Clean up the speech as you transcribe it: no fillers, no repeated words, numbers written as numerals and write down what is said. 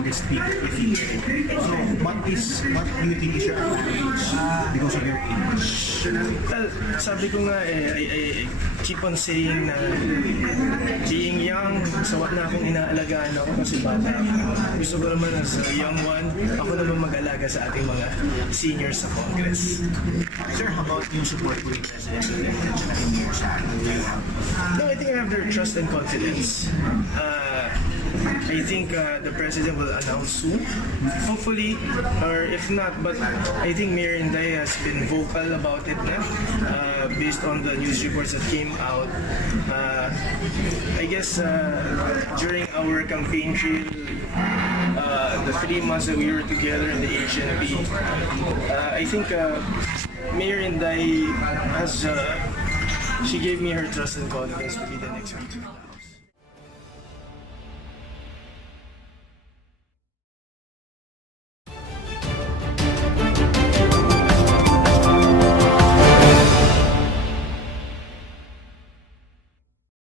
youngest speaker in Inday. So, what do you think is your advantage because of your age? Well, sabi ko nga I keep on saying na being young, sawa na akong inaalagaan ako kasi bata ako. Gusto ko naman as a young one, ako naman mag-alaga sa ating mga seniors sa Congress. Sir, how about yung support ko yung President-elect na Inday Sara? No, I think I have their trust and confidence. I think the President will announce soon, hopefully, or if not, but I think Mayor Inday has been vocal about it na, based on the news reports that came out. I guess during our campaign trail, the 3 months that we were together in the HNP, I think Mayor Inday has, she gave me her trust and confidence to be the next speaker.